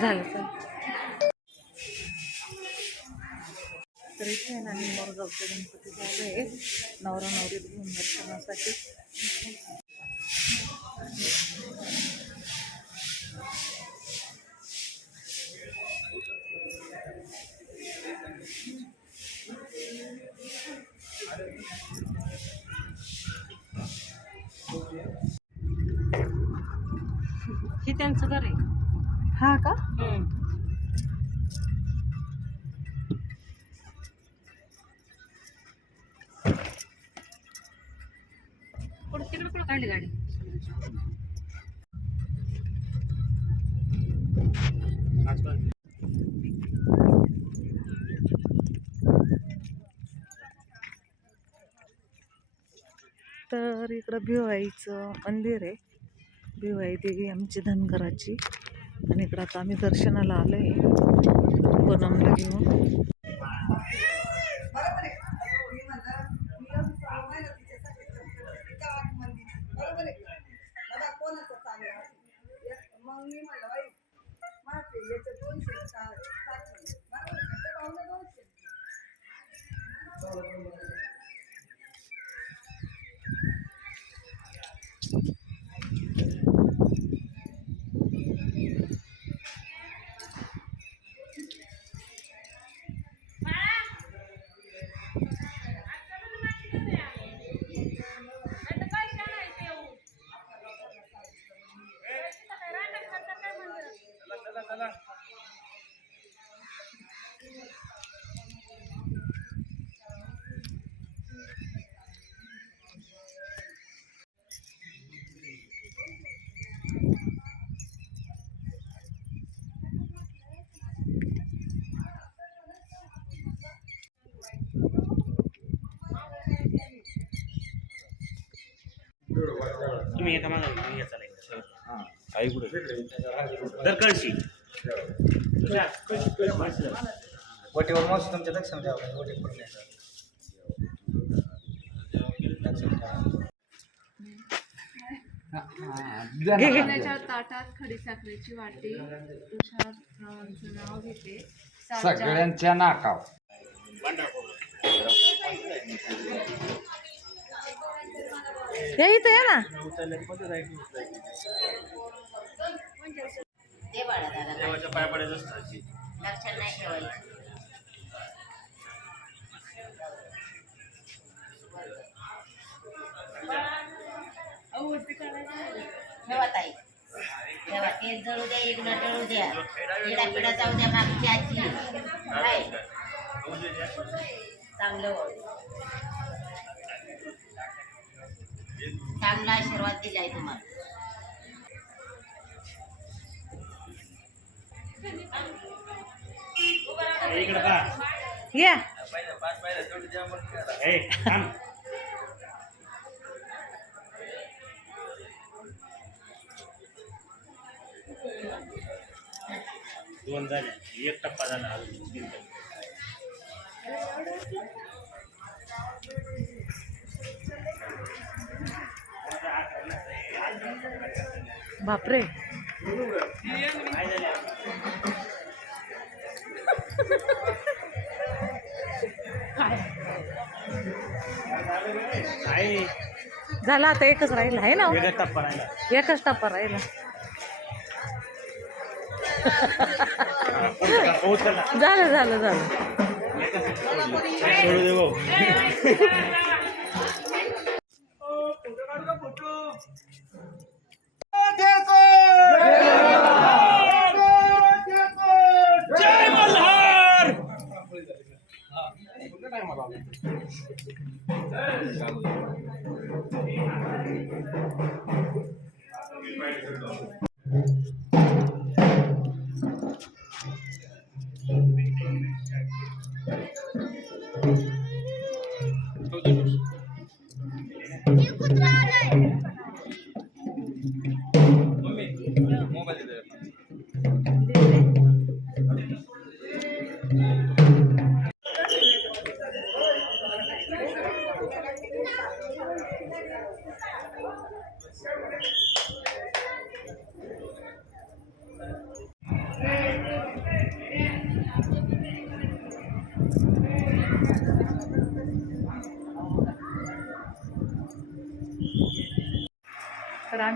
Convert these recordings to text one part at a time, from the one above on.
झालं तर इथे आहे ना मोरगावचे गणपती झाले आहे नवरा नवरीत घेऊन दर्शनासाठी. हे त्यांचं घर आहे. हा का? तिकडे कुठं काढली गाडी? तर इकडं भिवाईचं मंदिर आहे. भिवाई देवी आमची धनगराची. आणि इकडं आता आम्ही दर्शनाला आलोय पूनमला घेऊन. तुम्ही एका मागे चालायचं आई कुठे तर कळशी वटीवर मावशी तुमच्या लक्षात द्यावं. वटी करून ताटात खडी साखरेची वाटी तुषार रावांचं नाव घेते सगळ्यांच्या नाकाव. हे इथं आहे ना. देवाच्या पाया पडायचं असतं. लक्षात नाही ठेवायचं. ठेवा ताई ठेवा. तेल जळू द्या इकडं टळू द्या पिढा पिढा जाऊ द्या मागची आजी काय चांगलं चांगला आशीर्वाद दिलाय तुम्हाला. इकडे पहा. या दोन झाले. एक टप्पा झाला. बापरे. झाला आता एकच राहिला आहे ना. एकच टप्पा राहिला. झालं झालं झालं. जय मल्हार.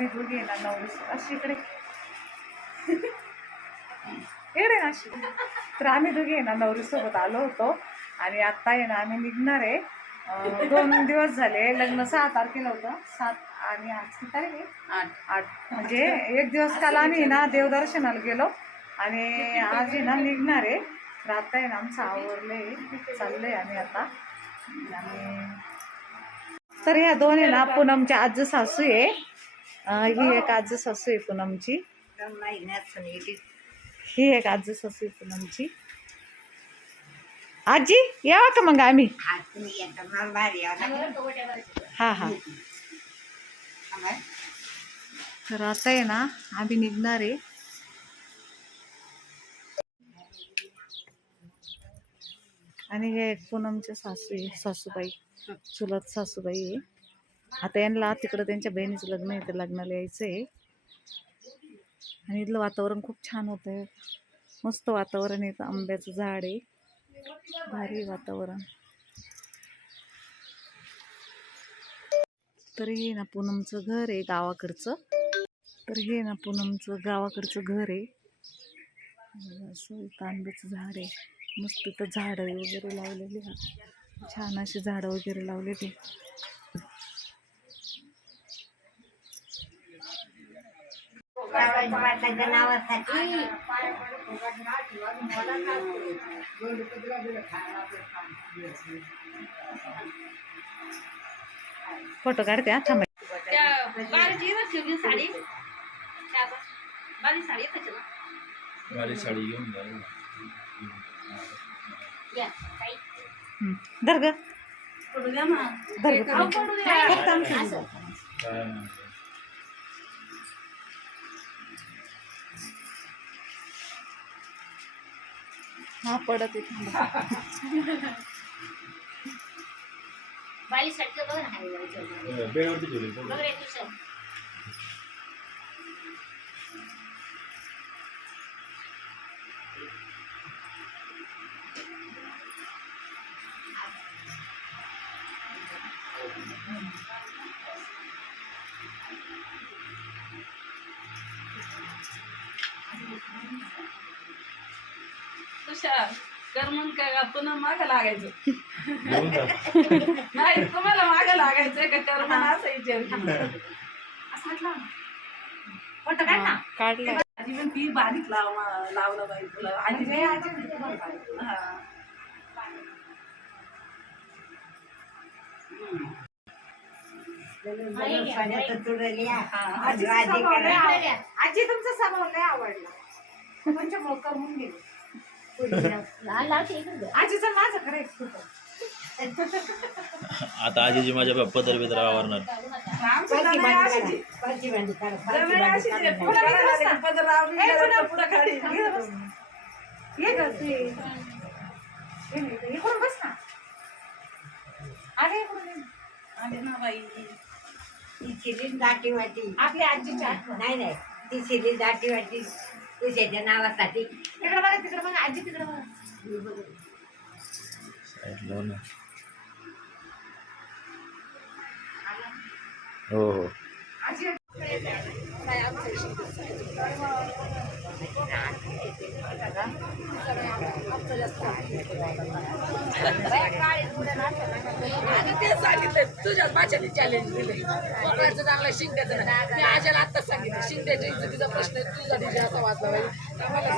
आम्ही दोघी आहे ना नवरी अशी इकडे इकडे ना अशी. तर आम्ही दोघी आहे ना नवरीसोबत आलो होतो आणि आत्ता आहे ना आम्ही निघणार आहे. 2 दिवस झाले, लग्न 6 तारखेला होतं. 7 आणि आज किती तारीख आहे? 8. म्हणजे 1 दिवस काल आम्ही ना देवदर्शनाला गेलो आणि आज आहे ना निघणार आहे. तर आता आहे ना आमचं आवरलंय, चाललंय आम्ही आता. आणि तर ह्या दोन आहे ना पूनमच्या आजी सासू आहे. ही एक आजी सासू आहे पूनमची. ही एक आजी सासू आहे पूनमची. आजी यावा का मग आम्ही? हा हा. तर आता आहे ना आम्ही निघणार आहे. आणि हे एक पूनमच्या सासू आहे, सासूबाई, चुलत सासूबाई आहे. आता यांना तिकडं त्यांच्या बहिणीचं लग्न आहे, ते लग्नाला यायचं आहे. आणि इथलं वातावरण खूप छान होतं आहे, मस्त वातावरण आहे. आंब्याचं झाड आहे, भारी वातावरण. तर हे ना पूनमचं घर आहे गावाकडचं. तर हे ना पूनमचं गावाकडचं घर आहे. असं इथं आंब्याचं झाड आहे, मस्त इथं झाडं वगैरे लावलेली आहे, छान अशी झाडं वगैरे लावलेली. फोटो काढते. थांबा. साडी घेऊन धर ग धर. हा पडत बाली सारखं बघ ना. बेडवरती ठेवली. करमून काय पुन्हा मागं लागायचं नाही, तुम्हाला मागं लागायचंय का करमून असं विचार. फोटो काढ ना. काढलं. आजी पण ती बारीक लावलं बाई तुला. आजी हा. आजी तुमचा स्वभाव लय आवडला, तुमच्यामुळे करमून गेलो. आजीचं माझं खरं एक फोटो. आता आजीची माझ्या पदर बिदर आवरणार. इकडून बस ना. अरे आले ना बाई. दाटी वाटी आपली आजीची आठवण. नाही ती शिरली दाटी वाटी तुझ्याच्या नावासाठी. तिकडे बघा, तिकडे बघा आजी, तिकडे बघा. हो हो. आणि ते सांगितलं तुझ्या माझ्याने चॅलेंज दिले पकडायचं चांगलं शिंद्याचं नाही. मी आज्याला आत्ताच सांगितलं शिंद्याच्या इज्जतीचा प्रश्न आहे, तुझा डीजे असा वाचला पाहिजे. आम्हाला